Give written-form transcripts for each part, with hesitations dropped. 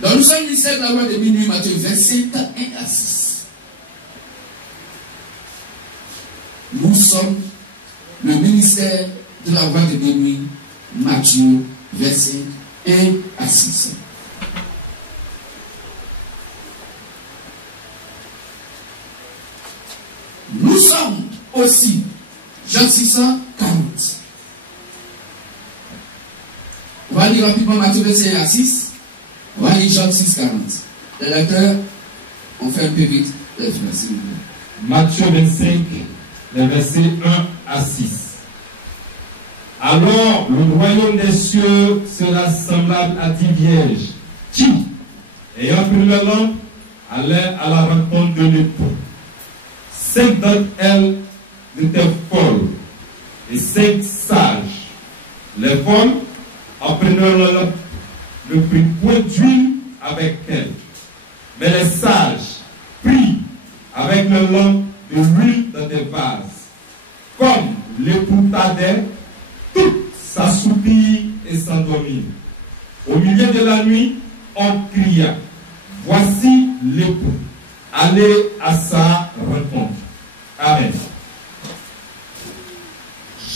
Donc nous sommes le ministère de la voix de minuit, Matthieu 25, 1 à 6. Nous sommes le ministère de la voix de minuit, Matthieu 25, 1 à 6. Nous sommes aussi Jean 640. On va lire rapidement Matthieu 21 à 6. On va lire Jean 640. Les lecteurs, on fait un peu vite. Matthieu 25, les versets 1 à 6. Alors le royaume des cieux sera semblable à 10 vierges qui, ayant pris leur lampe, allaient à la rencontre de l'époux. 5 d'entre elles étaient folles et 5 sages. Les folles, en prenant leur lampe, ne prirent point d'huile avec elles. Mais les sages prirent avec leur lampe de l'huile dans des vases. Comme l'époux tardait, toutes s'assoupirent et s'endormirent. Au milieu de la nuit, on cria, voici l'époux, allez à sa rencontre. Amen.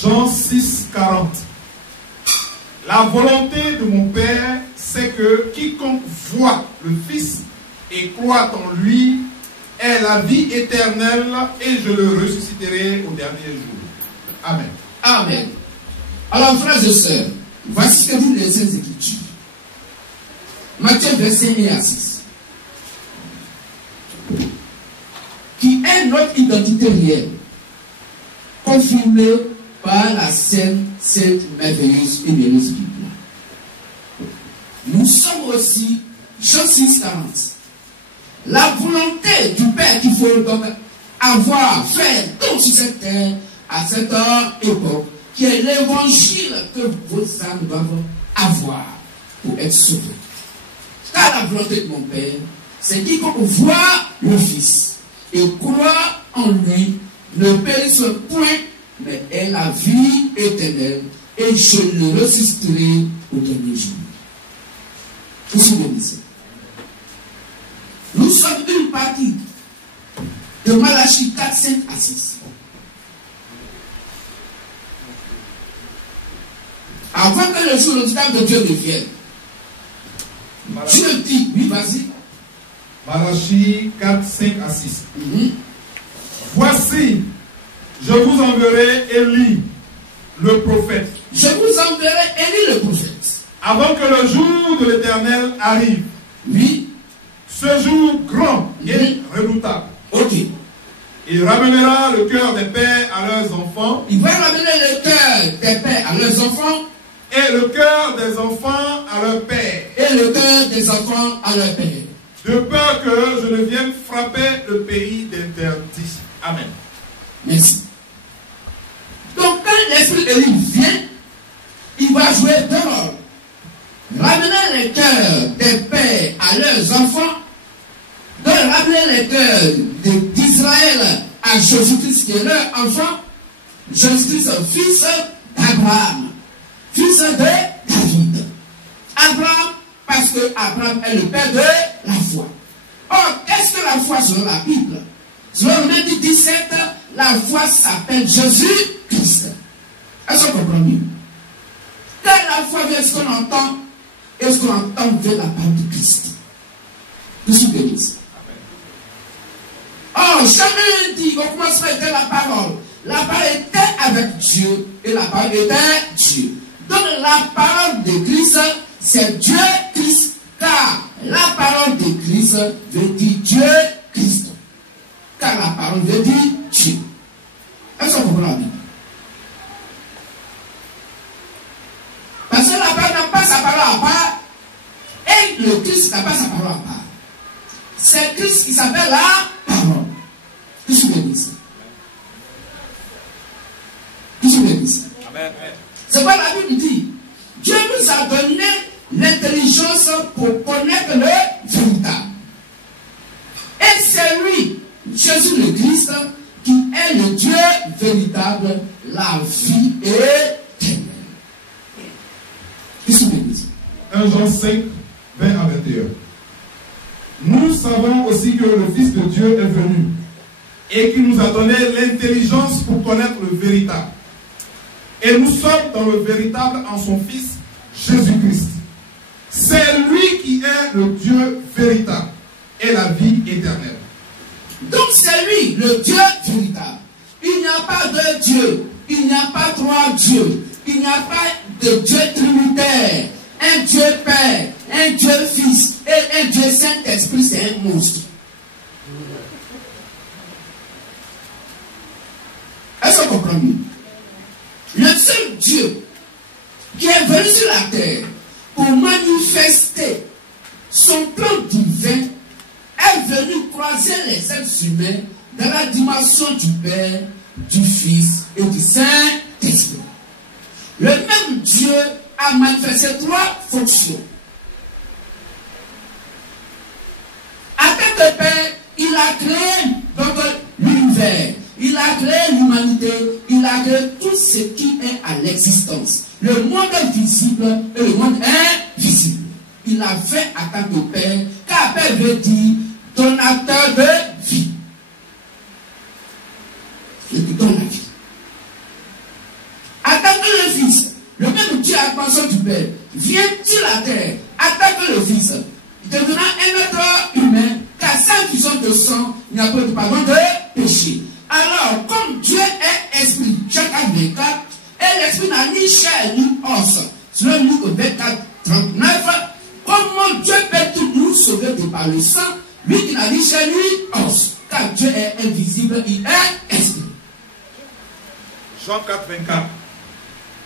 Jean 6, 40. La volonté de mon Père, c'est que quiconque voit le Fils et croit en lui ait la vie éternelle, et je le ressusciterai au dernier jour. Amen. Amen. Alors, frères et sœurs, voici ce que vous les Saintes Écritures. Matthieu 25 à 6. Qui est notre identité réelle, confirmée par la sainte, merveilleuse et bénéfice Bible. Nous sommes aussi Jean 6, 40. La volonté du Père qu'il faut donc avoir, faire donc sur cette terre, à cette époque, qui est l'évangile que vos âmes doivent avoir pour être sauvés. Car la volonté de mon Père, c'est quiconque voit le Fils et croit en lui ne périsse point, mais ait la vie éternelle, et je le ressusciterai au dernier jour. Vous souvenez ça? Nous sommes une partie de Malachie 4, 5 à 6. Avant que le jour redoutable de Dieu ne vienne, Dieu dit, oui, vas-y. Malachie 4, 5 à 6. Voici, je vous enverrai Élie, le prophète. Je vous enverrai Élie, le prophète. Avant que le jour de l'Éternel arrive. Oui. Ce jour grand et redoutable. Ok. Il ramènera le cœur des pères à leurs enfants. Il va ramener le cœur des pères à leurs enfants. Et le cœur des enfants à leurs pères. Et le cœur des enfants à leurs pères. De peur que je ne vienne frapper le pays d'interdit. Amen. Merci. Donc quand l'esprit Élie vient, il va jouer deux rôles. Ramener les cœurs des pères à leurs enfants, de ramener les cœurs d'Israël à Jésus-Christ qui est leur enfant, Jésus-Christ fils d'Abraham, fils de David. Abraham, parce que Abraham est le père de la foi. Or, qu'est-ce que la foi selon la Bible? Selon Matthieu 17, la foi s'appelle Jésus-Christ. Est-ce qu'on comprend mieux? Quand la foi vient, est-ce qu'on entend? Est-ce qu'on entend de la parole de Christ? Vous souvenez ça? Or, jamais dit, au commencement était la parole. La parole était avec Dieu et la parole était Dieu. Donc la parole de Christ, c'est Dieu Christ. Car la parole de Christ veut dire Dieu Christ. Car la parole veut dire Dieu. Est-ce qu'on comprend la Bible? Parce que la parole n'a pas sa parole à part. Et le Christ n'a pas sa parole à part. C'est Christ qui s'appelle la parole. Vous souvenez ça? Vous souvenez ça? C'est quoi la Bible dit? Dieu nous a donné l'intelligence pour connaître le véritable. Et c'est lui, Jésus le Christ, qui est le Dieu véritable, la vie éternelle. Vous souvenez ça? 1 Jean 5, 20 à 21. savons aussi que le Fils de Dieu est venu et qu'il nous a donné l'intelligence pour connaître le véritable. Et nous sommes dans le véritable en son Fils Jésus-Christ. C'est lui qui est le Dieu véritable et la vie éternelle. Donc c'est lui, le Dieu véritable. Il n'y a pas de Dieu, il n'y a pas trois dieux, il n'y a pas de Dieu trinitaire, un Dieu Père, un Dieu Fils et un Dieu Saint-Esprit, c'est un monstre. Est-ce que vous comprenez? Le seul Dieu qui est venu sur la terre pour manifester son plan divin est venu croiser les êtres humains dans la dimension du Père, du Fils et du Saint-Esprit. Le même Dieu a manifesté trois fonctions. En tant que Père, il a créé donc l'univers, il a créé l'humanité, il a créé tout ce qui est à l'existence. Le monde visible et le monde invisible. Il l'a fait en tant que Père, car Père veut dire donateur de vie. Je te donne la vie. En tant que le Fils, le même Dieu à la pensée du Père vient sur la terre, en tant que le Fils, devenant un être humain, car sans fusion de sang, il n'y a pas de pardon de péché. Alors, comme Dieu est esprit, Jacques 24, et l'esprit n'a ni chair ni os, selon Luc 24, 39, comment Dieu peut tout nous sauver de par le sang, lui qui n'a ni chair ni os, car Dieu est invisible, il est esprit. Jean 4, 24.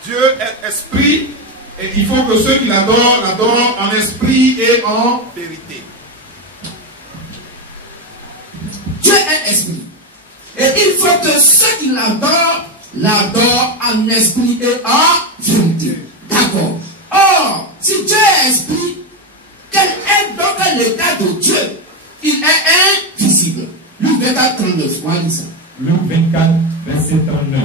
Dieu est esprit et il faut que ceux qui l'adorent, l'adorent en esprit et en vérité. Dieu est esprit. Et il faut que ceux qui l'adorent, l'adorent en esprit et en vérité. D'accord. Or, si Dieu est esprit, quel est donc l'état de Dieu? Il est invisible. Luc 24, 39. Moi, dis ça. Luc 24, verset 39.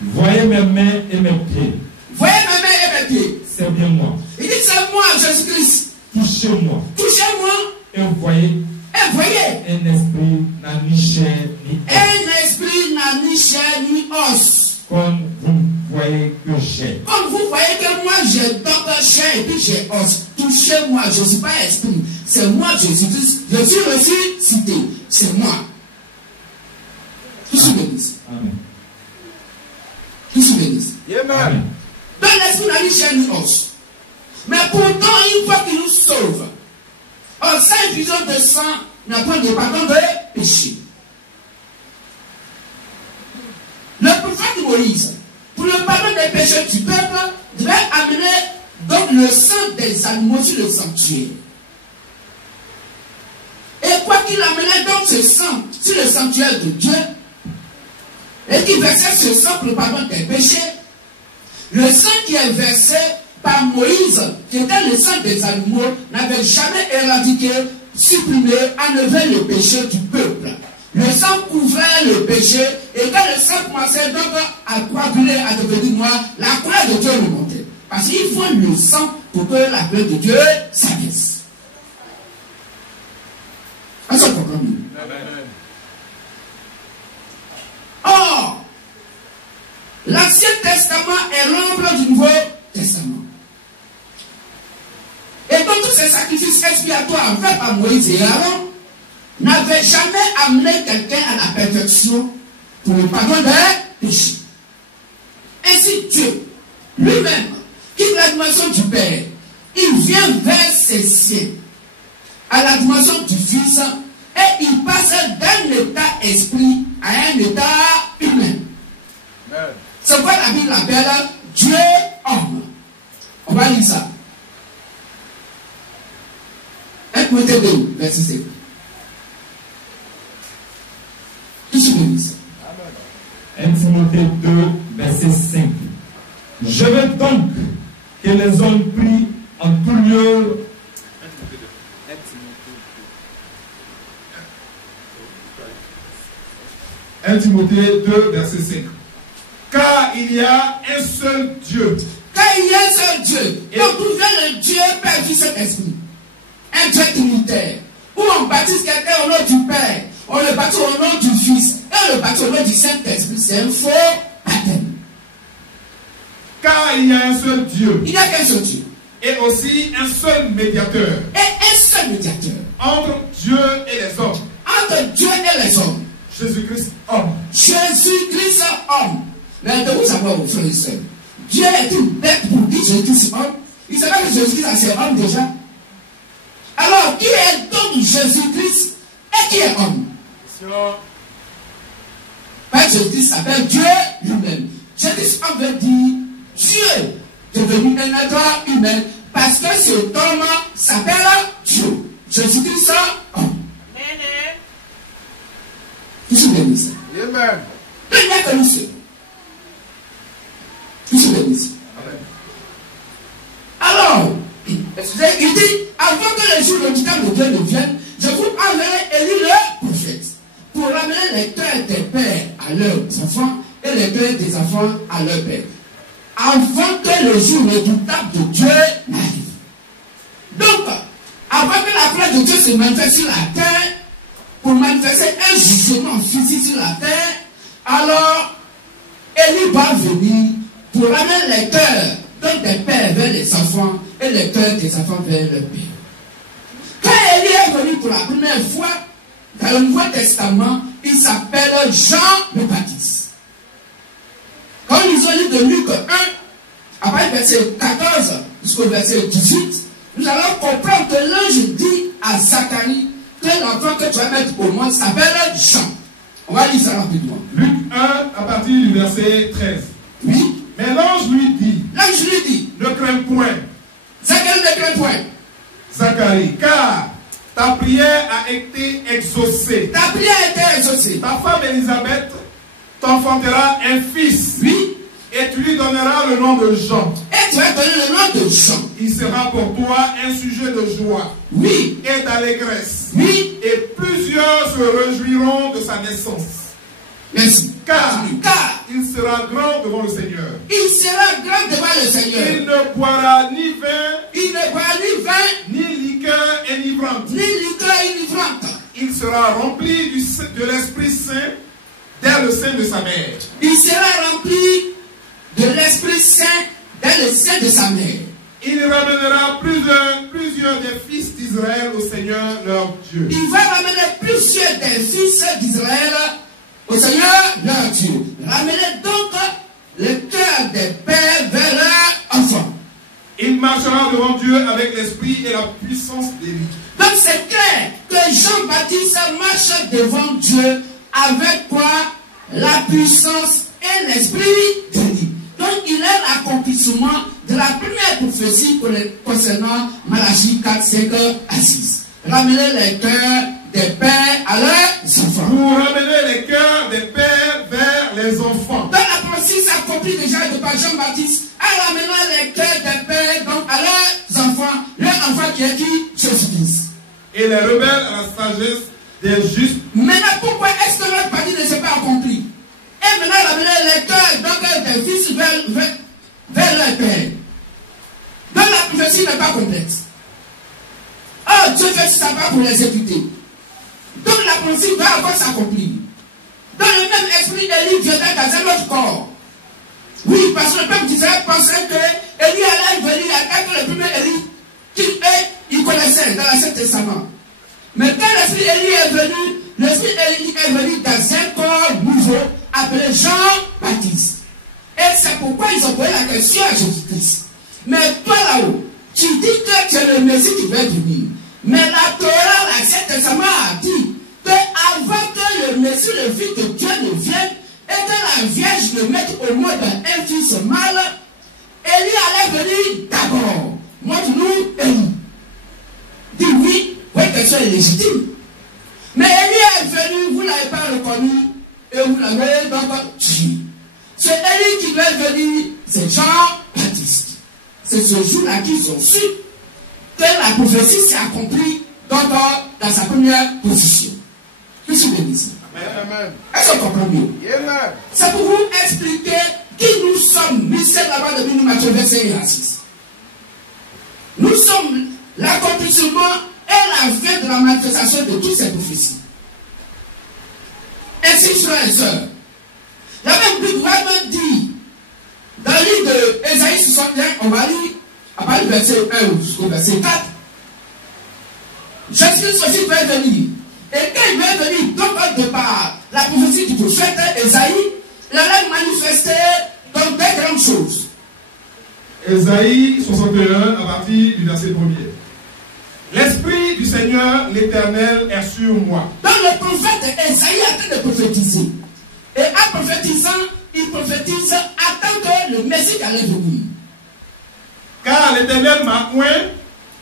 Voyez mes mains et mes pieds. Voyez mes mains et mes pieds. C'est bien moi. Il dit c'est moi, Jésus-Christ. Touchez-moi. Touchez-moi. Et voyez. Et voyez. Un esprit n'a ni chair ni os. Un esprit n'a ni chair ni os. Comme vous voyez que j'ai. Comme vous voyez que moi j'ai donc chair et puis j'ai os. Touchez-moi, je ne suis pas esprit. C'est moi Jésus-Christ. Je suis ressuscité. C'est moi. Qui se bénisse. Amen. Qui se bénisse. Amen. Donc l'esprit n'a ni chair ni os. Mais pourtant, une fois qu'il nous sauve, en sans infusion de sang, n'a pas de pardon de péché. Le prophète Moïse, pour le pardon des péchés du peuple, devait amener donc le sang des animaux sur le sanctuaire. Et quoi qu'il amenait donc ce sang sur le sanctuaire de Dieu, et qu'il versait ce sang pour le pardon des péchés, le sang qui est versé par Moïse, qui était le sang des animaux, n'avait jamais éradiqué, supprimé, enlevé le péché du peuple. Le sang couvrait le péché, et quand le sang commençait donc à coaguler, à devenir noir, la couleur de Dieu remontait. Parce qu'il faut le sang pour que la couleur de Dieu s'abaisse. Est-ce que vous comprenez? Or, l'Ancien Testament est l'ombre du Nouveau Testament. Et donc tous ces sacrifices expiatoires faits par Moïse et Aaron n'avaient jamais amené quelqu'un à la perfection pour le pardon des péchés. Ainsi Dieu lui-même, qui est la dimension du Père, il vient vers ses siens, à la dimension du Fils, et il passe d'un état esprit à un état humain. C'est quoi la Bible appelle Dieu homme. On va lire ça. 1 Timothée 2, verset 5. Qui se dit ça? 1 Timothée 2, verset 5. Je veux donc que les hommes prient en tout lieu. 1 Timothée 2, verset 5. Car il y a un seul Dieu. Car il y a un seul Dieu. Et on trouve le Dieu Père du Saint-Esprit. Un Dieu trinitaire. Où on baptise passe au nom du Saint-Esprit, c'est un faux baptême. Car il y a un seul Dieu. Il n'y a qu'un seul Dieu. Et aussi un seul médiateur. Et un seul médiateur. Entre Dieu et les hommes. Entre Dieu et les hommes. Jésus-Christ, homme. Jésus-Christ, homme. Mais de vous savoir, vos frères et sœurs, Dieu est une bête pour dire Jésus-Christ, homme. Il savait que Jésus-Christ, c'est homme déjà. Alors, qui est donc Jésus-Christ et qui est homme? Jésus-Christ s'appelle Dieu lui-même. Jésus-Christ, on veut dire Dieu devenu un être humain parce que cet homme s'appelle Dieu. Jésus-Christ, homme. Vous vous souvenez de ça? Amen. Il n'y a que nous seuls. Vous vous souvenez de ça? Alors, il dit, avant que le jour redoutable de Dieu ne vienne, je vous enverrai Élie le prophète pour ramener les cœurs des pères à leurs enfants et les cœurs des enfants à leurs pères. Avant que le jour redoutable de Dieu n'arrive. Donc, avant que la gloire de Dieu se manifeste sur la terre, pour manifester un jugement physique sur la terre, alors Élie va venir pour ramener les cœurs donc des pères vers les enfants et les cœurs des enfants vers leur père. Quand Élie est venu pour la première fois dans le Nouveau Testament, il s'appelle Jean le Baptiste. Quand nous lisons de Luc 1, après verset 14 jusqu'au verset 18, nous allons comprendre que l'ange dit à Zacharie que l'enfant que tu vas mettre au monde s'appelle Jean. On va lire ça rapidement. Luc 1 à partir du verset 13. Oui. Mais l'ange lui dit, Ne crains point, Zacharie ne craint point. Zacharie, car ta prière a été exaucée. Ta prière a été exaucée. Ta femme Élisabeth t'enfantera un fils. Oui. Et tu lui donneras le nom de Jean. Et tu vas donner le nom de Jean. Il sera pour toi un sujet de joie. Oui. Et d'allégresse. Oui. Et plusieurs se réjouiront de sa naissance. Merci. Car il sera grand devant le Seigneur. Il sera grand devant le Seigneur. Il ne boira ni vin. Il ne boira ni vin. Ni liqueur enivrante. Ni liqueur enivrante. Il sera rempli de l'Esprit Saint dès le sein de sa mère. Il sera rempli de l'Esprit Saint dans le sein de sa mère. Il ramènera plusieurs des fils d'Israël au Seigneur leur Dieu. Il va ramener plusieurs des fils d'Israël au Seigneur leur Dieu. Ramenez donc le cœur des pères vers leurs enfants. Il marchera devant Dieu avec l'esprit et la puissance d'Élie. Donc c'est clair que Jean-Baptiste marche devant Dieu avec quoi? La puissance et l'esprit d'Élie. Donc il est l'accomplissement de la première prophétie concernant Malachie 4, 5 à 6. Ramener les cœurs des pères à leurs enfants. Vous ramenez les cœurs des pères vers les enfants. Donc la prophétie s'accomplit déjà de par Jean-Baptiste en ramenant les cœurs des pères donc à leurs enfants. Leur enfant qui est qui? Jésus-Christ. Et les rebelles à la sagesse des justes. Maintenant pourquoi est-ce que notre partie ne s'est pas accomplie? Et maintenant ramener les cœurs donc des fils vers leur père. Donc la prophétie n'est pas complète. Oh, Dieu fait ça pas pour l'exécuter. Donc la prophétie va encore s'accomplir. Dans le même esprit, Élie viendrait dans un autre corps. Oui, parce que le peuple d'Israël pensait que Élie allait venir avec le premier Élie qu'il connaissait dans l'Ancien Testament. Mais quand l'esprit Élie est venu, l'esprit Élie est venu dans un corps nouveau appelé Jean-Baptiste. Et c'est pourquoi ils ont posé la question à Jésus-Christ. Mais toi là-haut, tu dis que tu es le Messie qui va venir. Mais la Torah, l'Ancien Testament a dit que avant que le Messie, le Fils de Dieu ne vienne, et que la Vierge le mette au monde un fils mâle, Élie allait venir d'abord. Montre-nous Élie. Dis oui, votre question est légitime. Mais Élie est venu, vous ne l'avez pas reconnu, et vous l'avez donc tué. C'est Élie qui doit venir, c'est Jean-Baptiste. C'est ce jour-là qu'ils ont su que la prophétie s'est accomplie dans sa première position. Que je vous dis. Est-ce qu'on comprend mieux? C'est pour vous expliquer qui nous sommes. Mystère là-bas depuis nous Matthieu verset 1 à 6. Nous sommes l'accomplissement et la fin de la manifestation de toutes ces prophéties. Ainsi, frères et sœurs, il y a même plus vraiment dit, dans le livre d'Ésaïe 61, on va lire à partir du verset 1 jusqu'au verset 4. Jésus-Christ aussi va venir. Et quand il va venir, donc de par la prophétie du prophète Ésaïe, il allait manifester donc des grandes choses. Ésaïe 61 à partir du verset 1er. L'Esprit du Seigneur l'Éternel est sur moi. Donc le prophète Ésaïe a train de prophétiser. Et en prophétisant, il prophétise attend que le Messie allait venir. Car l'Éternel m'a oint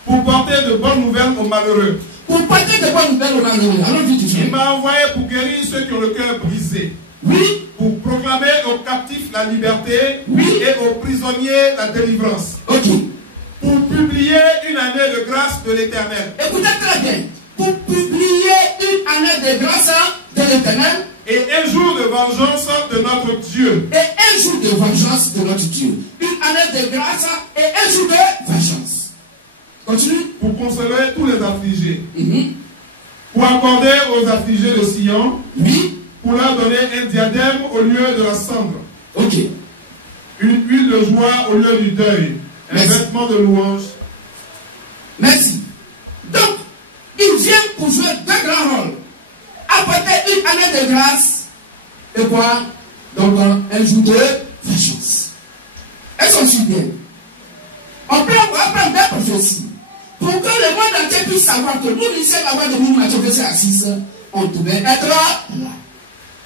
pour porter de bonnes nouvelles aux malheureux. Pour porter de bonnes nouvelles aux malheureux. Il m'a envoyé pour guérir ceux qui ont le cœur brisé. Oui. Pour proclamer aux captifs la liberté, oui, et aux prisonniers la délivrance. Ok. Pour publier une année de grâce de l'Éternel. Écoutez très bien. Pour publier une année de grâce de l'Éternel. Et un jour de vengeance de notre Dieu. Et un jour de vengeance de notre Dieu. Une année de grâce et un jour de vengeance. Continue. Pour consoler tous les affligés. Pour accorder aux affligés de Sion. Oui. Pour leur donner un diadème au lieu de la cendre. Ok. Une huile de joie au lieu du deuil. Un vêtement de louange. Merci. Donc, il vient pour jouer deux grands rôles. Apporter une année de grâce. Et quoi? Donc, un jour de vengeance. Est-ce qu'on suit bien? On peut apprendre des prophéties. Pour que le monde entier puisse savoir que nous, lycées, la voix de nous, Matthieu, verset 6, on devait être là.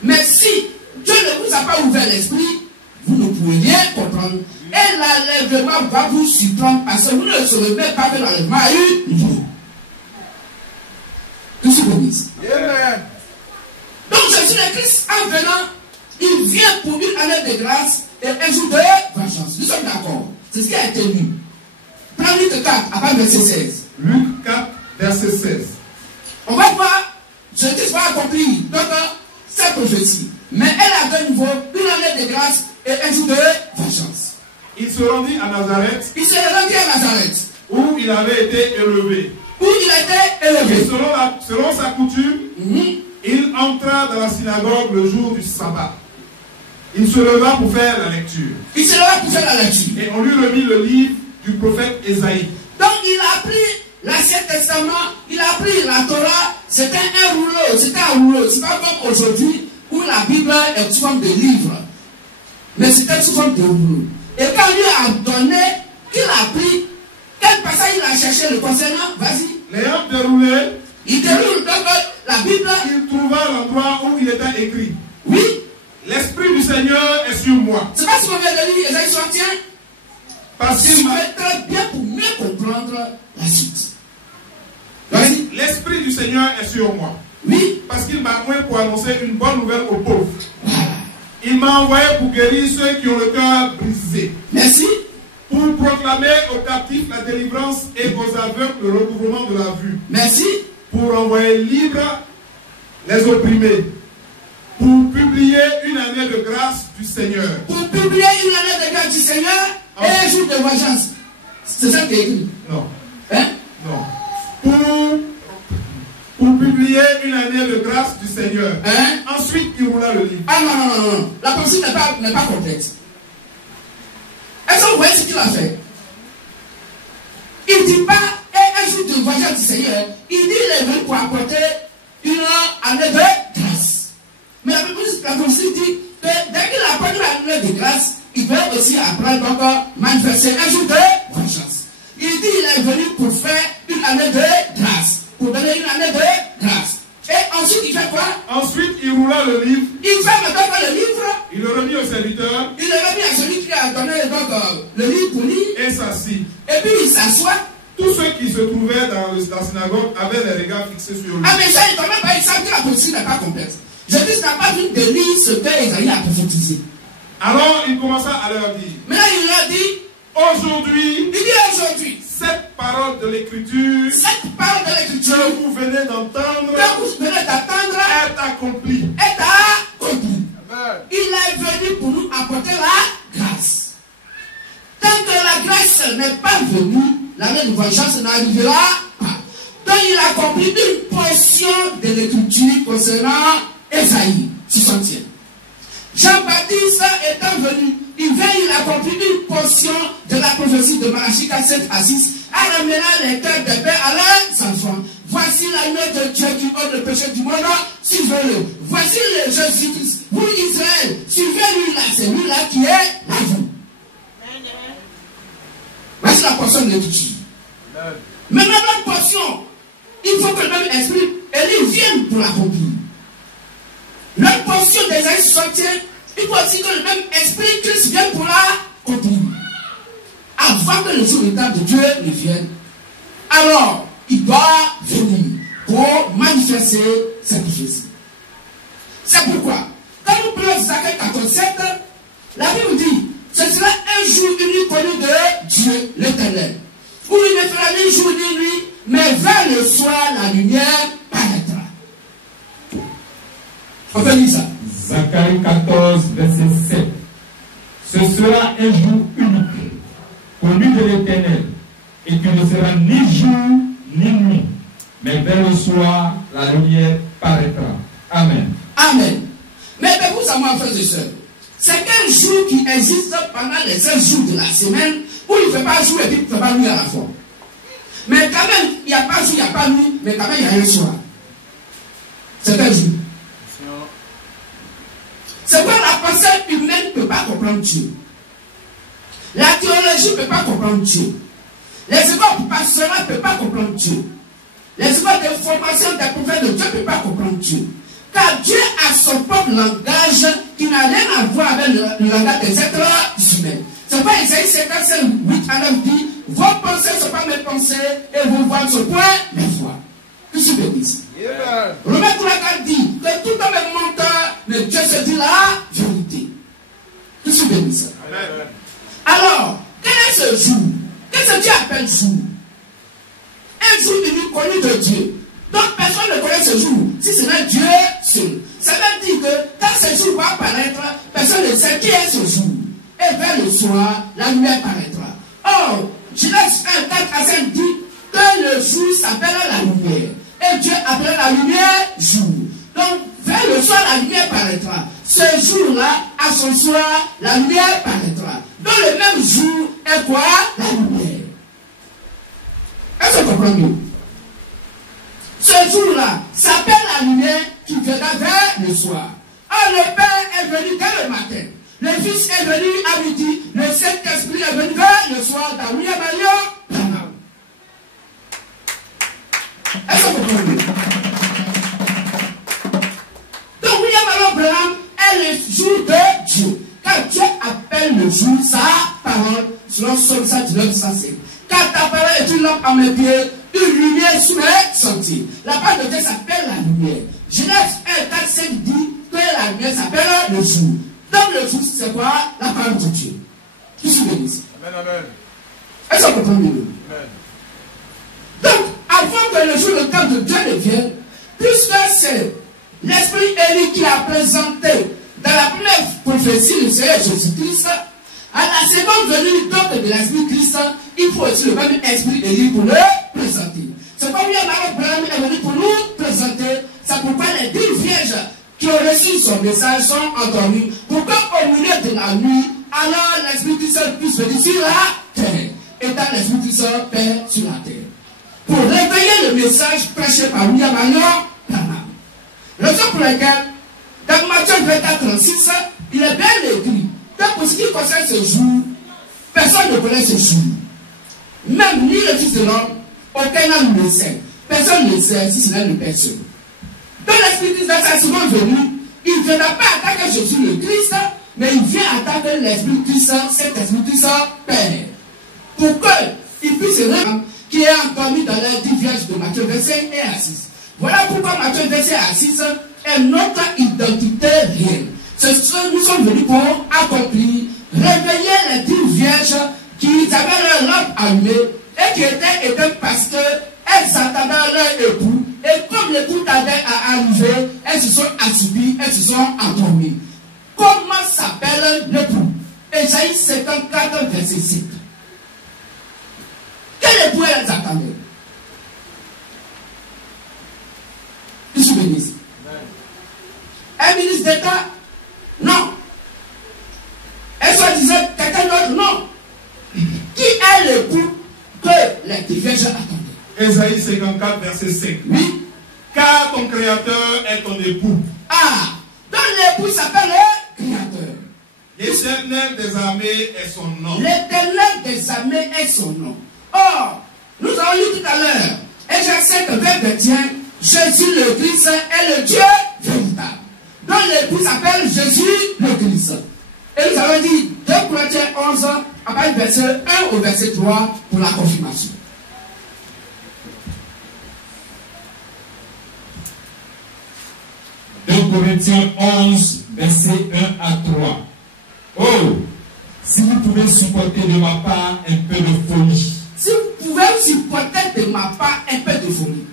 Mais si Dieu ne vous a pas ouvert l'esprit, vous ne pouvez rien comprendre. Et l'enlèvement va vous surprendre parce que vous ne saurez même pas que l'enlèvement a eu lieu. Tout ce qu'on dit. Donc Jésus le Christ, en venant, il vient pour une année de grâce et un jour de vengeance. Nous sommes d'accord. C'est ce qui a été lu. Prends Luc 4, à part verset 16. Luc 4, verset 16. On va voir, Jésus va accomplir donc cette prophétie. Mais elle a de nouveau une année de grâce et un jour de vengeance. Il se rendit à Nazareth. Il se rendit à Nazareth. Où il avait été élevé. Où il a été élevé. Et selon sa coutume, il entra dans la synagogue le jour du sabbat. Il se leva pour faire la lecture. Il se leva pour faire la lecture. Et on lui remit le livre du prophète Ésaïe. Donc il a pris l'Ancien Testament, il a pris la Torah, c'était un rouleau, c'est pas comme aujourd'hui où la Bible est sous forme de livre. Mais c'était sous forme de rouleau. Et quand lui a donné, qu'il a pris, quel passage il a cherché le concernant, vas-y. L'ayant déroulé, il déroule donc la Bible. Il trouva l'endroit où il était écrit. Oui. L'Esprit du Seigneur est sur moi. C'est pas ce qu'on vient de lire, Ésaïe 61. Parce qu'il m'a très bien pour mieux comprendre la suite. L'Esprit du Seigneur est sur moi. Oui. Parce qu'il m'a envoyé pour annoncer une bonne nouvelle aux pauvres. Il m'a envoyé pour guérir ceux qui ont le cœur brisé. Merci. Pour proclamer aux captifs la délivrance et aux aveugles le recouvrement de la vue. Merci. Pour envoyer libres les opprimés. Pour publier une année de grâce du Seigneur. Pour publier une année de grâce du Seigneur et un jour de vengeance. C'est ça qui est écrit. Non. Hein? Non. Pour publier une année de grâce du Seigneur. Hein? Ensuite, il roula le livre. Ah non. La pensée n'est pas complète. Est-ce que vous voyez ce qu'il a fait? Il ne dit pas un jour de vengeance du Seigneur. Il dit il est venu pour apporter une année de grâce. Mais la prophétie dit que dès qu'il apporte l'année de grâce, il veut aussi après donc manifester un jour de vengeance. Il dit il est venu pour faire une année de grâce. Pour donner une année de grâce. Et ensuite il fait quoi? Ensuite il roula le livre. Il fait maintenant le livre. Il le remit au serviteur. Il le remit à celui qui a donné donc, le livre pour lire. Et s'assit. Et puis il s'assoit. Tous ceux qui se trouvaient dans la synagogue avaient les regards fixés sur lui. Ah mais ça, quand même, ils savent que la prophétie n'est pas complète. Jésus n'a pas vu de lire ce que Isaïe a prophétisé. Alors il commença à leur dire. Maintenant il leur dit. Aujourd'hui. Cette parole de l'écriture. Que vous venez d'entendre. Est accomplie. Il est venu pour nous apporter la grâce. Tant que la grâce n'est pas venue, la même vengeance n'arrivera pas. Donc il a accompli une portion de l'écriture concernant Esaïe. 60e. Jean-Baptiste étant venu, il vient, il accomplit une portion de la prophétie de Malachie 4, 7 à 6, en ramenant les cœurs des pères à leurs enfants. Voici l'agneau de Dieu qui ôte le péché du monde, suivez-le. Voici le Jésus-Christ. Vous, Israël, suivez-lui là, c'est lui là qui est la vie. Voici la portion de l'écriture. Maintenant, notre portion, il faut que le même esprit, Élie vienne pour l'accomplir. Notre portion des années 60, il faut aussi que le même esprit Christ vienne pour l'accomplir. Avant que le jour de Dieu ne vienne, alors il doit venir pour manifester sa prophétie. C'est pourquoi, quand nous prenons Zacharie 14:7, la Bible dit, ce sera un jour unique connu de Dieu l'Éternel, où il ne fera ni jour ni nuit, mais vers le soir la lumière paraîtra. On peut lire ça. Zacharie 14, verset 7. Ce sera un jour unique, connu de l'Éternel, et qui ne sera ni jour ni nuit, mais vers le soir la lumière paraîtra. Amen. Amen. Mais vous savez, frères et sœurs, c'est qu'un jour qui existe pendant les 5 jours de la semaine où il ne fait pas jour et puis il ne fait pas nuit à la fois. Mais quand même, il n'y a pas jour, il n'y a pas nuit, mais quand même il y a un soir. C'est un jour. C'est quoi la pensée humaine ne peut pas comprendre Dieu. La théologie ne peut pas comprendre Dieu. Les écoles pastorales ne peuvent pas comprendre Dieu. Les écoles de formation des prophètes de Dieu ne peuvent pas comprendre Dieu. Car Dieu a son propre langage qui n'a rien à voir avec le langage des êtres humains. C'est pourquoi Isaïe 55, 8 à 9 dit, vos pensées ne sont pas mes pensées et vos voix ne sont point mes voix. Que je bénisse. Romains 3 dit que tout homme est menteur, mais Dieu se dit la vérité. Que je bénisse. Alors, quel est ce jour? Qu'est-ce que Dieu appelle jour? Un jour unique connu de Dieu. Donc personne ne connaît ce jour, si ce n'est Dieu seul. Ça veut dire que quand ce jour va apparaître, personne ne sait qui est ce jour. Et vers le soir, la lumière paraîtra. Or, Genèse 1, 4 à 5 dit que le jour s'appelle la lumière. Et Dieu appelle la lumière jour. Donc, vers le soir, la lumière paraîtra. Ce jour-là, à son soir, la lumière paraîtra. Donc, le même jour est quoi? La lumière. Est-ce que vous comprenez? Ce jour-là s'appelle la lumière qui viendra vers le soir. Or, le Père est venu dès le matin. Le Fils est venu à midi. Le Saint-Esprit est venu vers le soir dans William Marion. Est-ce que vous comprenez? Donc, William Marion Branham est le jour de Dieu. Car Dieu appelle le jour sa parole, selon Psaume 119, 105. Car ta parole est une lampe à mes pieds, une lumière sous mes sentiers. La parole de Dieu s'appelle la lumière. Genèse 1, 4, 5 dit que la lumière s'appelle le jour. Donc le jour, c'est quoi? La parole de Dieu. Qui se bénisse. Amen, amen. Est-ce qu'on comprend mieux? Donc, avant que le jour, le temps de Dieu ne vienne, puisque c'est l'esprit Élie qui a présenté dans la première prophétie du Seigneur Jésus-Christ, à la seconde venue donc de l'esprit Christ, il faut aussi le même esprit Élie pour le présenter. C'est pas bien Marie Branham est venu pour nous présenter. C'est pourquoi les 10 vierges qui ont reçu son message sont endormies. Pour qu'au milieu de la nuit, alors l'esprit Christ puisse venir sur la terre. Étant l'esprit Christ paix sur la terre. Pour réveiller le message prêché par William Marion Branham. Raison pour laquelle, dans Matthieu 24, 36, il est bien écrit. Donc, pour ce qui concerne ce jour, personne ne connaît ce jour. Même ni le Fils de l'homme, aucun homme ne le sait. Personne ne le sait si ce n'est le Père seul. Donc, l'Esprit Christ, dans sa seconde venue, il ne viendra pas attaquer Jésus le Christ, mais il vient attaquer l'Esprit Christ, cet Esprit Christ Père. Pour qu'il puisse rendre qui est endormi dans la 10 vierges de Matthieu 25 et à 6. Voilà pourquoi Matthieu 25 à 6 est notre identité réelle. C'est ce que nous sommes venus pour accomplir, réveiller les 10 vierges qui avaient leur lampe allumée et qui étaient éteintes parce qu'elles attendaient leur époux. Et comme l'époux tardait à arriver, elles se sont assoupties, elles se sont endormies. Comment s'appelle l'époux? Ésaïe 54, verset 5. Quel époux elles attendaient? Que je bénisse. Un ministre d'État des vierges attendaient. Ésaïe 54, verset 5. Oui. Car ton créateur est ton époux. Ah, donc l'époux s'appelle le créateur. L'Éternel des armées est son nom. L'Éternel des armées est son nom. Or, nous avons lu tout à l'heure, et je sais que vers Béthien, Jésus le Christ est le Dieu véritable. Donc l'époux s'appelle Jésus le Christ. Et nous avons dit 2 Corinthiens 11, à partir du verset 1 au verset 3 pour la confirmation. Corinthiens 11, verset 1 à 3. Oh, si vous pouvez supporter de ma part un peu de folie. Si vous pouvez supporter de ma part un peu de folie.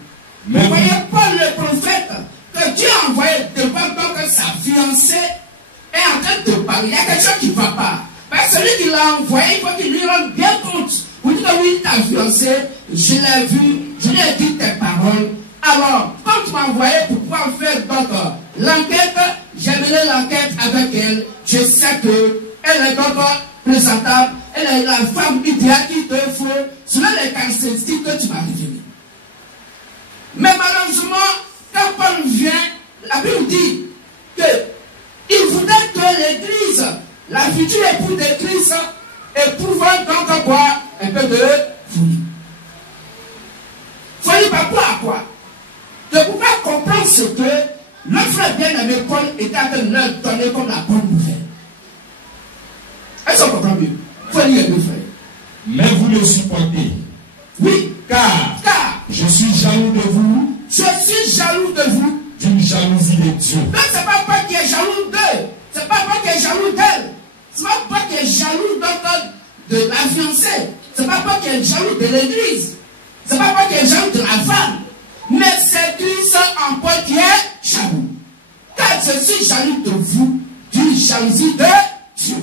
Mais vous voyez Paul le prophète, que Dieu a envoyé devant donc sa fiancée est en train de parler. Il y a quelque chose qui ne va pas. Parce que celui qui l'a envoyé, il faut qu'il lui rende bien compte. Vous dites que oui, ta fiancée, je l'ai vu, je lui ai dit tes paroles. Alors, quand tu m'as envoyé pour pouvoir faire donc l'enquête, j'ai mené l'enquête avec elle. Je sais qu'elle est donc présentable. Elle est la femme idéale qu'il te faut, selon les caractéristiques que tu m'as révélées. Mais malheureusement, quand Paul vient, la Bible dit qu'il voudrait que l'Église, la future épouse de Christ, éprouve donc quoi? Un peu de folie. Folie par quoi à quoi? De pouvoir comprendre ce que le frère bien-aimé Paul était en train de leur donner comme la bonne nouvelle. Est-ce qu'on comprend mieux? Folie et deux frères. Mais vous le supportez. Oui. Car je suis jaloux de vous. Je suis jaloux de vous. D'une jalousie de Dieu. Donc c'est pas toi qui est jaloux d'eux. C'est pas toi qui est jaloux d'elle. C'est pas toi qui est jaloux de la fiancée. C'est pas toi qui est jaloux de l'église. C'est pas toi qui est jaloux de la femme. Mais c'est Christ en Paul qui est jaloux. Car je suis jaloux de vous, d'une jalousie de Dieu.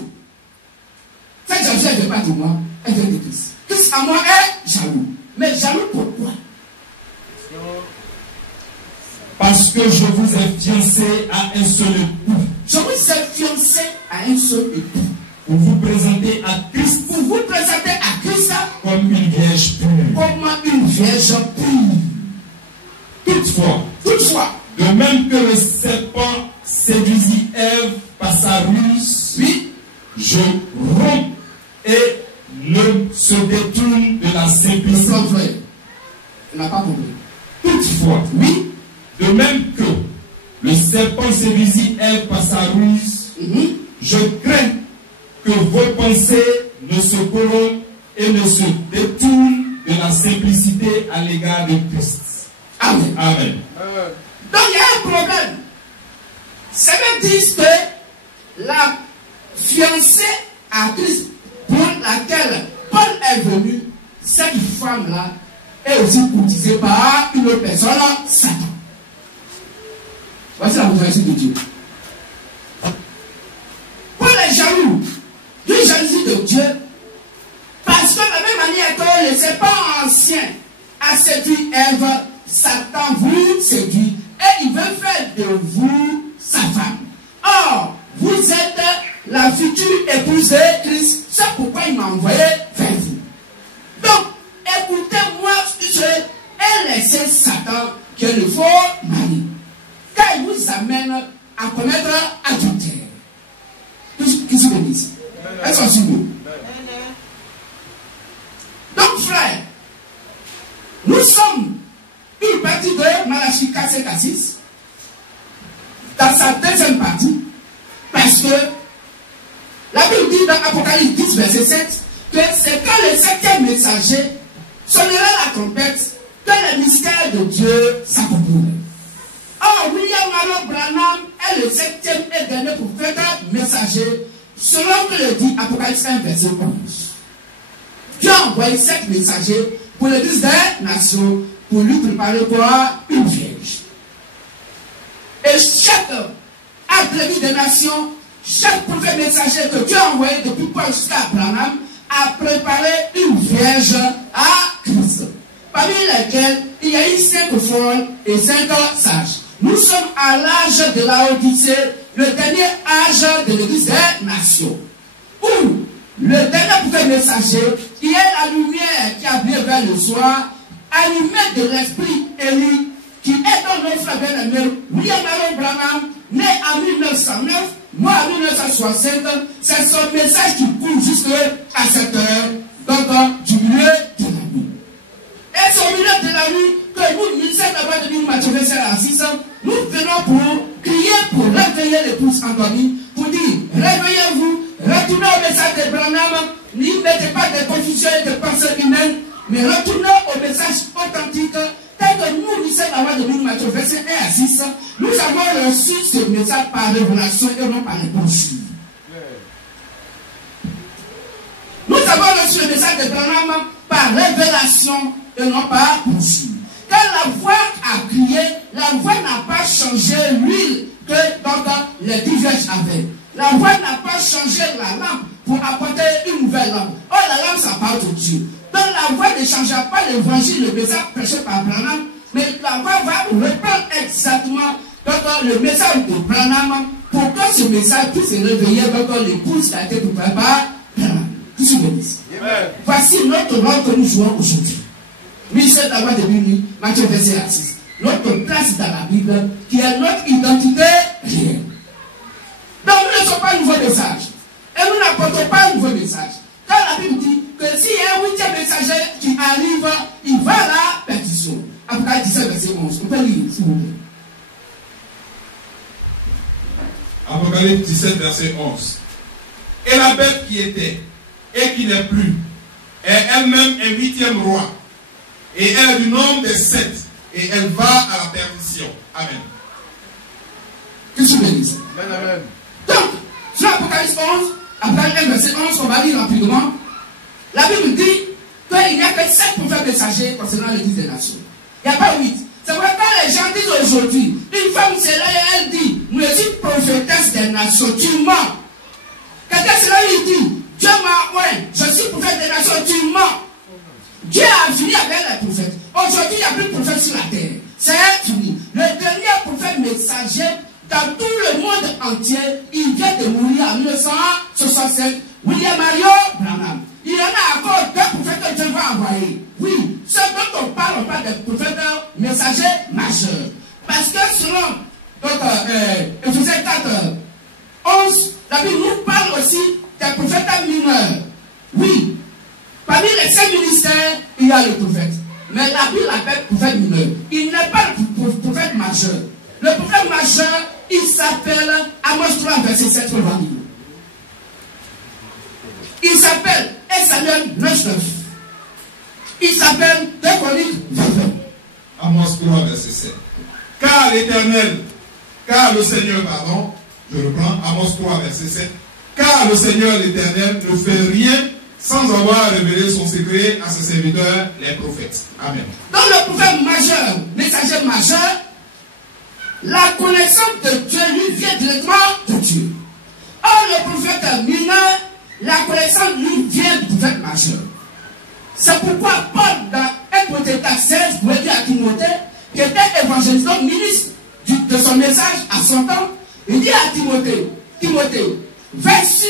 Cette jalousie, elle ne vient pas de moi, elle vient de Christ. Christ en moi est jaloux. Mais jaloux pourquoi? Parce que je vous ai fiancé à un seul époux. Je vous ai fiancé à un seul époux. Pour vous présenter à Christ. Pour vous présenter à Christ comme une vierge pure. Comme une vierge pure. Toutefois, de même que le serpent séduisit Ève par sa ruse, oui, je romps et ne se détourne de la simplicité. Il n'a pas compris. Toutefois, oui, de même que le serpent séduisit Ève par sa ruse, je crains que vos pensées ne se corrompent et ne se détournent de la simplicité à l'égard de Christ. Amen. Amen. Donc il y a un problème. Ça veut dire que la fiancée à Christ pour laquelle Paul est venu, cette femme-là est aussi courtisée par une autre personne, Satan. Voici la motivation de Dieu. Paul est jaloux d'une jalousie de Dieu parce que de la même manière que le serpent ancien a séduit Ève, Satan vous séduit et il veut faire de vous sa femme. Or, vous êtes la future épouse de Christ. C'est pourquoi il m'a envoyé vers vous. Donc, écoutez-moi et laissez Satan qui est le faux mari. Car il vous amène à commettre adultère. Qui se bénisse. Est-ce que c'est beau? Donc, frère, nous sommes une partie de Malachie 4:5-6 dans sa deuxième partie, parce que la Bible dit dans Apocalypse 10, verset 7 que c'est quand le septième messager sonnera la trompette que le mystère de Dieu s'accomplirait. Or, William Allen Branham est le septième et dernier prophète messager, selon que le dit Apocalypse 1, verset 11. Dieu a envoyé 7 messagers pour l'église des nations, pour lui préparer pour une vierge. Et chaque athlète des nations, chaque prophète messager que Dieu a envoyé depuis Paul jusqu'à Abraham, a préparé une vierge à Christ. Parmi lesquelles il y a eu 5 folles et 5 sages. Nous sommes à l'âge de la Odyssée, le dernier âge de l'église des nations. Où le dernier prophète messager, qui est la lumière qui a brillé revient vers le soir, animé de l'esprit Élie, qui est dans notre frère bien-aimé, William Marion Branham, né en 1909, moi en 1960, c'est son message qui court jusqu'à cette heure, donc du milieu de la nuit. Et c'est au milieu de la nuit que nous, ministère de la voix de Dieu, Matthieu 27 à 6, nous venons pour crier, pour réveiller l'épouse endormie, pour dire, réveillez-vous, retournez au message de Branham, n'y mettez pas de confusion et de pensée humaine, mais retournez au message authentique, tel que nous, ministère de la voix de Dieu, Matthieu 27 à 6, nous avons reçu ce message par révélation et non par les brochures. Nous avons reçu le message de Branham par révélation et non par brochure. Quand la voix a crié, la voix n'a pas changé l'huile que donc les diverges avaient. La voix n'a pas changé la lampe pour apporter une nouvelle lampe. Oh, la lampe, ça parle de Dieu. Donc la voix ne changea pas l'évangile, le message prêché par Branham, mais la voix va reprendre exactement donc, le message de Branham pour que ce message puisse se réveiller dans l'épouse qui a été préparée par Branham. Qui se bénisse. Voici notre rôle que nous jouons aujourd'hui. Ministère de la voix de Dieu, Matthieu 27 à 6. Notre place dans la Bible, qui est notre identité réelle. Donc nous ne sommes pas un nouveau message. Et nous n'apportons pas un nouveau message. Quand la Bible dit que s'il y a un 8e messager qui arrive, il va à la perdition. Apocalypse 17, verset 11. On peut lire, s'il vous plaît. Apocalypse 17, verset 11. Et la bête qui était et qui n'est plus est elle-même un 8e roi. Et elle est du nombre des 7. Et elle va à la perdition. Amen. Que je bénisse. Amen. Donc, sur Apocalypse 11, Apocalypse 1, verset 11, on va lire rapidement. La Bible dit qu'il n'y a que 7 prophètes messagers concernant l'église des nations. Il n'y a pas 8. C'est vrai que les gens disent aujourd'hui, une femme c'est là et elle dit, nous sommes prophétesse des nations, tu mens. Quelqu'un c'est là et il dit, Dieu m'a, ouais, je suis prophète des nations, tu mens. Dieu a fini avec les prophètes. Aujourd'hui, il n'y a plus de prophètes sur la terre. C'est fini. Le dernier prophète messager dans tout le monde entier, il vient de mourir en 1967. William Marion Branham. Il y en a encore 2 prophètes que Dieu va envoyer. Oui, ceux dont on parle des prophètes messagers majeurs. Parce que selon Éphésiens 4, 11, la Bible nous parle aussi des prophètes mineurs. Oui. Parmi les 5 ministères, il y a le prophète. Mais la Bible l'appelle prophète mineur. Il n'est pas le prophète majeur. Le prophète majeur, il s'appelle Amos 3, verset 7. Il s'appelle Samuel 9, 9. Il s'appelle 2 Chroniques 20. Amos 3, verset 7. Car le Seigneur, je reprends, Amos 3, verset 7. Car le Seigneur l'Éternel ne fait rien sans avoir révélé son secret à ses serviteurs, les prophètes. Amen. Donc le prophète majeur, messager majeur, la connaissance de Dieu lui vient directement de Dieu. Or le prophète mineur, la connaissance lui vient du prophète majeur. C'est pourquoi Paul, dans 1 Corinthiens 16, pouvait dire à Timothée, qui était évangéliste, donc ministre de son message à son temps, il dit à Timothée, veille sur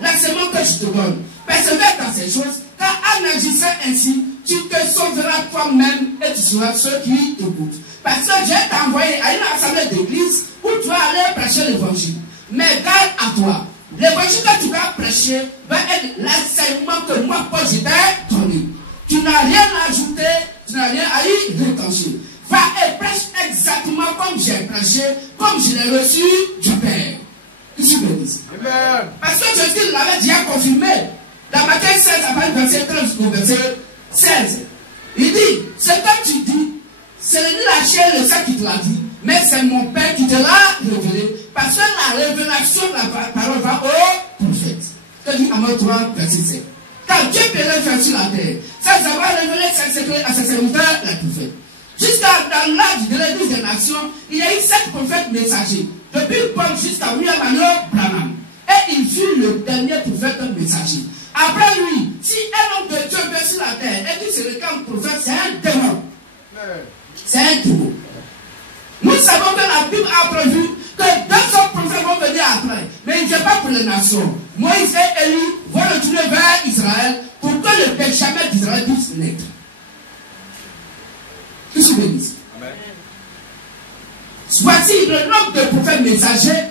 l'enseignement que je te donne. Persévère dans ces choses, car en agissant ainsi, tu te sauveras toi-même et tu sauveras ceux qui t'écoutent. Parce que Dieu t'a envoyé à une assemblée d'église où tu vas aller prêcher l'évangile. Mais garde à toi. L'évangile que tu vas prêcher va être l'enseignement que moi, Paul, je t'ai donné. Tu n'as rien à ajouter, tu n'as rien à y retrancher. Va et prêche exactement comme j'ai prêché, comme je l'ai reçu du Père. Ici, bénisse. Parce que Jésus l'avait déjà confirmé. Dans Matthieu 16, à partir du verset 13 au verset 16, il dit, ce que tu dis, ce n'est ni la chair et le sang qui te l'a dit, mais c'est mon Père qui te l'a révélé. Parce que la révélation de la parole va au prophète. Je dis Amos 3, verset 7. Car Dieu peut le faire sur la terre, sans avoir révélé ses secrets à ses serviteurs, les prophètes. Jusqu'à dans l'âge de l'église des nations, il y a eu 7 prophètes messagers. Depuis Paul jusqu'à William Marion Branham. Et il fut le dernier prophète messager. Après lui, si un homme de Dieu vient sur la terre et qui se réclame prophète, c'est un démon. C'est un démon. Nous savons que la Bible a prévu que 2 autres prophètes vont venir après. Mais il ne vient pas pour les nations. Moïse et Élie vont retourner vers Israël pour que le péchement d'Israël puisse naître. se bénisse. Voici le nombre de prophètes messagers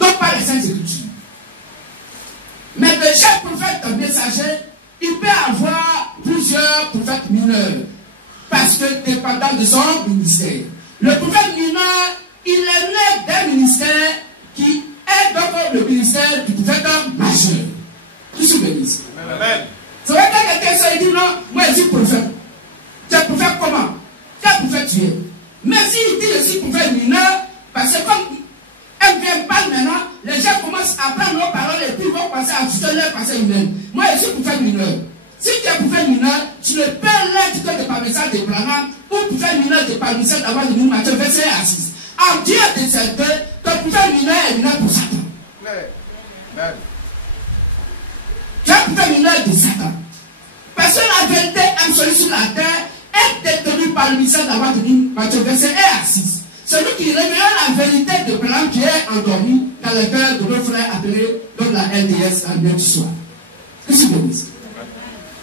dont par les Saintes Écritures. Mais de chaque prophète messager, il peut avoir plusieurs prophètes mineurs. Parce que dépendant de son ministère. Le prophète mineur, il est né d'un ministère qui est donc le ministère du prophète majeur. Tout se bénisse. Amen. C'est vrai que quelqu'un se dit non, moi je suis prophète. Tu es prophète comment? Tu es prophète tu es. Mais s'il dit je suis prophète mineur, parce que comme elle vient pas maintenant, les gens commencent à prendre nos paroles et puis vont passer à tout leur passé humaine. Moi je suis prophète mineur. Si tu es prophète mineur, tu ne peux l'être que de par message de Branham ou prophète mineur de par message d'avoir de nous Matthieu verset 6. En Dieu de cette deux, ton prophète mineur est mineur pour Satan. Tu es prophète mineur de Satan. Parce que la vérité absolue sur la terre est détenue par le message d'avoir de nous Matthieu verset 6. Celui qui révèle la vérité de Branham qui est endormi dans le cœur de nos frères appelés dans la LDS à lundi soir. Que c'est bon.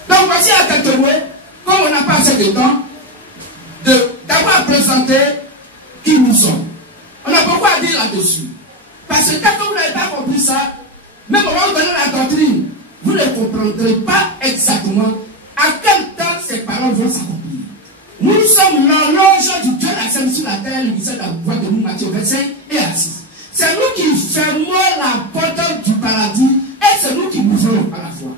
Donc voici à quelques mots, comme on n'a pas assez de temps, d'avoir présenté qui nous sommes. On a beaucoup à dire là-dessus. Parce que tant que vous n'avez pas compris ça, même quand vous donnez la doctrine, vous ne comprendrez pas exactement à quel temps ces paroles vont s'accomplir. Nous sommes l'horloge du Dieu la scène sur la terre, le message de la voix de nous, Matthieu 25 et 6. C'est nous qui fermons la porte du paradis et c'est nous qui ouvrons à la fois.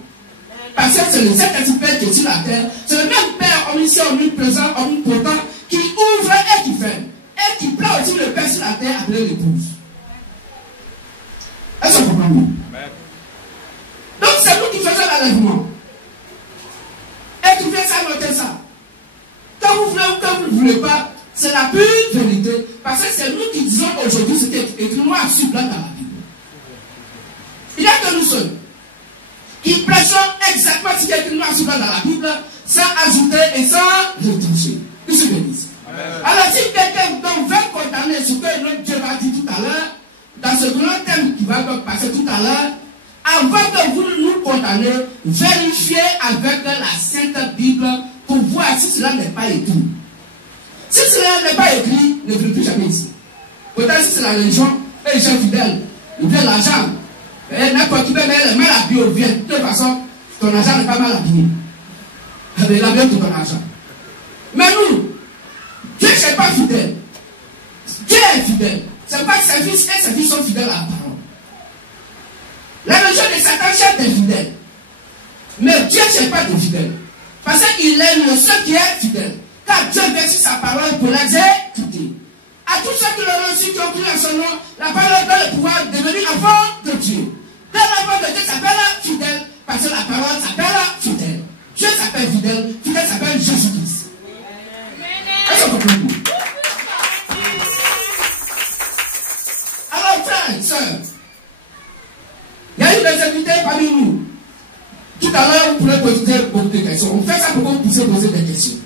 Parce que c'est le Saint-Esprit Père qui est sur la terre, c'est le même Père omniscient, omniprésent, omnipotent qui ouvre et qui ferme. Et qui prend aussi le Père sur la terre appelé l'épouse. Est-ce que vous comprenez? Donc c'est nous qui faisons l'enlèvement. Et qui fait ça, notez ça. Quand vous voulez ou quand vous ne voulez pas, c'est la pure vérité. Parce que c'est nous qui disons aujourd'hui ce qui est écrit noir sur blanc dans la Bible. Il y a que nous seuls qui prêchons exactement ce qui est écrit noir sur blanc dans la Bible, sans ajouter et sans retoucher. Que se bénisse. Alors si quelqu'un donc veut condamner ce que notre Dieu va dire tout à l'heure, dans ce grand thème qui va passer tout à l'heure, avant que vous nous condamnez, vérifiez avec la Sainte Bible pour voir si cela n'est pas écrit. Si cela n'est pas écrit, ne venez plus jamais ici. Peut-être si c'est la religion, les gens fidèles, ils veulent l'argent. Et n'importe qui peut mettre les mains à pied au vient. De toute façon, ton argent n'est pas mal habillé. Il a bien tout ton argent. Mais nous, Dieu n'est pas fidèle. Dieu est fidèle. C'est pas que ses fils et ses filles sont fidèles à la parole. La religion de Satan cherche des fidèles. Mais Dieu ne cherche pas de fidèles. Parce qu'il est le seul qui est fidèle. Car Dieu verse sa parole pour l'exécuter. À tous ceux qui l'ont reçu, qui ont cru en son nom, la parole donne le pouvoir de devenir enfant de Dieu. Dans l'enfant de Dieu s'appelle fidèle, parce que la parole s'appelle fidèle. Dieu s'appelle fidèle, fidèle s'appelle Jésus-Christ. Est-ce que vous comprenez? Alors, frères et sœurs, il y a eu des invités parmi nous. Tout à l'heure, vous pourrez poser beaucoup de questions. On fait ça pour que vous puissiez poser des questions.